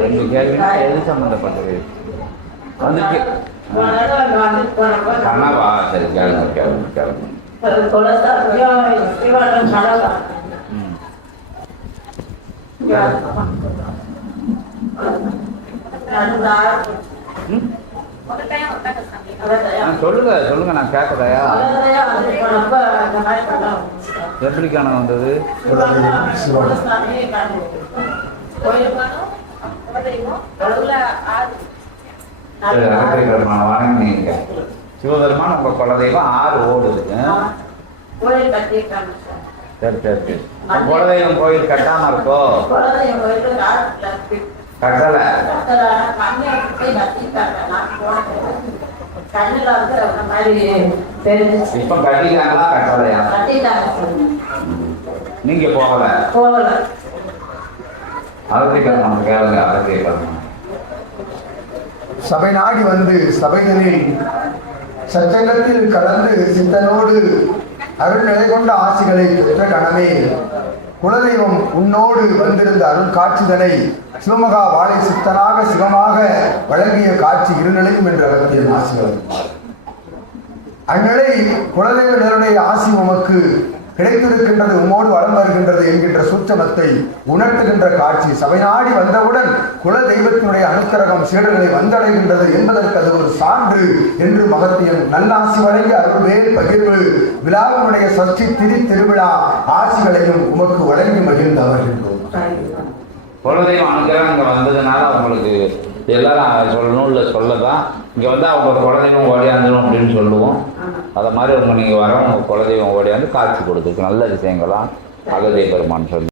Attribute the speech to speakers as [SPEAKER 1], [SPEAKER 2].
[SPEAKER 1] ரெண்டு கேள்வினா எது சம்மந்தப்பட்டது வந்துட்டு கண்ணாவா? சரி கேளுங்க கேளுங்க கேளுங்க. ஆ, சொல்லுங்க சொல்லுங்க நான் கேட்குறேயா எப்படி கணக்கு வந்தது? சரி, அகத்திய பெருமானை வணங்கினீங்க சிவபெருமான் உங்க குலதெய்வம் ஆறு ஓடுது.
[SPEAKER 2] சார்.
[SPEAKER 1] சரி குலதெய்வம் கோயில் கட்டாம இருக்கோ?
[SPEAKER 2] காட்டுல. கண்ணில் வந்து அந்த மாதிரி தெரிஞ்சிச்சு.
[SPEAKER 1] இப்ப கட்டிட்டாங்களா? கட்டலையா?
[SPEAKER 2] கட்டிட்டாங்க. சார்
[SPEAKER 1] நீங்க போகல?
[SPEAKER 2] போகல.
[SPEAKER 1] கேளுங்க
[SPEAKER 3] சபை நாடி வந்து சபைகளில் சச்சங்கத்தில் கலந்து சித்தனோடு அருள் நிலை கொண்ட ஆசிகளை பெற்ற கணமே. குலதெய்வம் உன்னோடு வந்திருந்த அருள் காட்சிதனை சிவமகா வாழை சித்தனாக சிவமாக வழங்கிய காட்சி இருநிலையும் என்ற அகத்தியன் ஆசிகள் அந்நிலை குலதெய்வ நிலையுடைய ஆசி உமக்கு கிடைத்திருக்கின்றது உமோடு வளம் வருகின்றது என்கின்ற சூச்சமத்தை உணர்த்துகின்ற காட்சி சபை நாடி வந்தவுடன் குல தெய்வத்தினுடைய அனுக்கிரகம் சீடர்களை வந்தடைகின்றது என்பதற்கு அது ஒரு சான்று என்று மகத்தியன் நல்லாசி வழங்கி அருள்வேல் பகிர்வு. விழாவினுடைய சஷ்டி திரி திருவிழா ஆசிகளையும் உமக்கு வழங்கி மகிழ்ந்தவர் என்றோம்
[SPEAKER 1] குலதெய்வம் அனுக்கிரகம் இங்கே வந்ததுனால அவங்களுக்கு எல்லாரும் சொல்லணும் இல்லை சொல்லதான். இங்கே வந்து அவங்க குலதெய்வம் ஓடியாந்துடும் அப்படின்னு சொல்லுவோம். அதை மாதிரி உங்க நீங்கள் வர குலதெய்வம் ஓடி வந்து காட்சி கொடுத்துருக்கு நல்ல விஷயங்களாம் அகதே பெருமான் சொல்லி